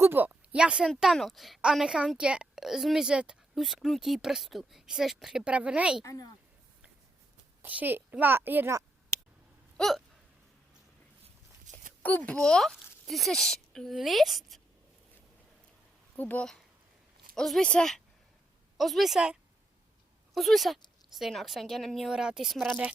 Kubo, já jsem Thanos a nechám tě zmizet lusknutí prstu. Jsi připravený? Ano. 3, 2, 1. Kubo, ty jsi list? Kubo, ozvi se. Ozvi se. Stejně jsem tě neměl rád, ty smrade.